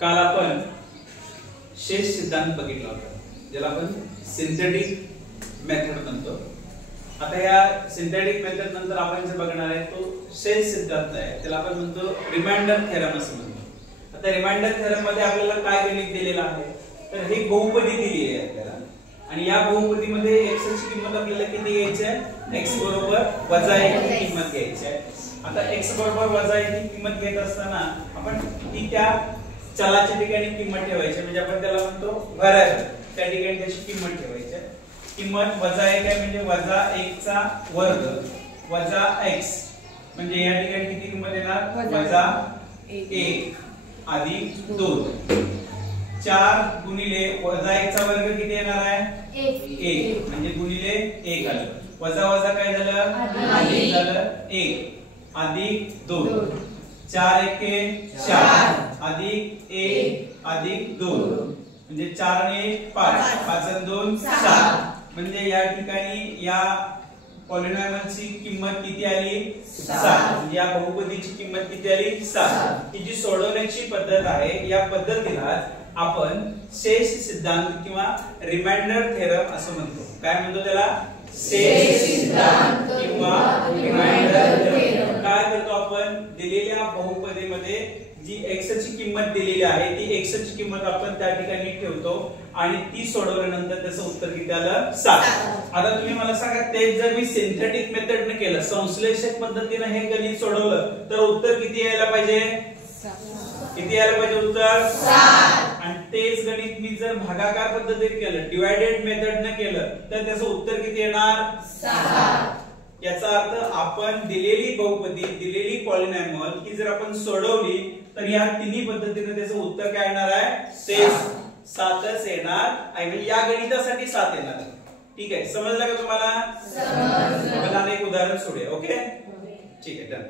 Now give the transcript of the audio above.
काल आपण शेष सिद्धांत बघितला होता, ज्याला आपण सिंथेटिक मेथड म्हणतो. आता या सिंथेटिक मेथड नंतर आपण जे बघणार आहे तो शेष सिद्धांत आहे, त्याला आपण म्हणतो रिमाइंडर थेरम असं म्हणतो. आता रिमाइंडर थेरम मध्ये आपल्याला काय गणित दिलेलं आहे, तर ही बहुपदी दिली आहे आपल्याला, आणि या बहुपदीमध्ये x ची किंमत आपल्याला किती घ्यायची आहे, x बरोबर -1 ही किंमत घ्यायची आहे. आता x बरोबर -1 ही किंमत घेत असताना आपण ती त्या चलाच्या ठिकाणी किंमत ठेवायची, म्हणजे आपण त्याला म्हणतो व्हेरिएबल, त्या ठिकाणी त्याची किंमत ठेवायची. किंमत -1 आहे म्हणजे -1 चा वर्ग वजा x, म्हणजे या ठिकाणी किती किंमत येणार, -1 अधिक 2. 4 गुणिले -1 चा वर्ग किती येणार आहे, 1, म्हणजे गुणिले 1 आलं, वजा वजा काय झालं, अधिक झालं, 1 अधिक 2. 4 1 4 अधिक 1 अधिक 2, म्हणजे 4 आणि 1 5, 5 आणि 2 7. म्हणजे या ठिकाणी या पॉलिनॉमियलची किंमत किती आली, 7. म्हणजे या बहुपदीची किंमत किती आली, 7. ही जी सोडवण्याची पद्धत आहे, या पद्धतीला आपण शेष सिद्धांत किंवा रिमाइंडर थेरम असं म्हणतो. काय म्हणतो त्याला, शेष सिद्धांत किंवा रिमाइंडर थेरम. काय करतो आपण, दिलेल्या बहुपदीमध्ये जी x ची किंमत दिलेली आहे ती x ची किंमत आपण त्या ठिकाणी ठेवतो आणि ती सोडवल्यानंतर त्याचं उत्तर किती आलं, 7. आता तुम्ही मला सांगा, ते जर मी सिंथेटिक मेथडने केलं, संश्लेषक पद्धतीने हे गणित सोडवलं तर उत्तर किती यायला पाहिजे, किती यायला पाहिजे उत्तर, 7. आणि तेच गणित मी जर भागाकार पद्धतीने केलं, डिवाइडेड मेथडने केलं, तर त्याचं उत्तर किती येणार, 7. याचा अर्थ आपण दिलेली बहुपदी, दिलेली पॉलिनॉमियल की जर आपण सोडवली तर या तिन्ही पद्धतीने त्याचं उत्तर काय येणार आहे, तेच 7च येणार. म्हणजे या गणितासाठी 7 येणार. ठीक आहे, समजलं का तुम्हाला? समजलं. आपण एक उदाहरण सोडूया. ओके, ठीक आहे, डन.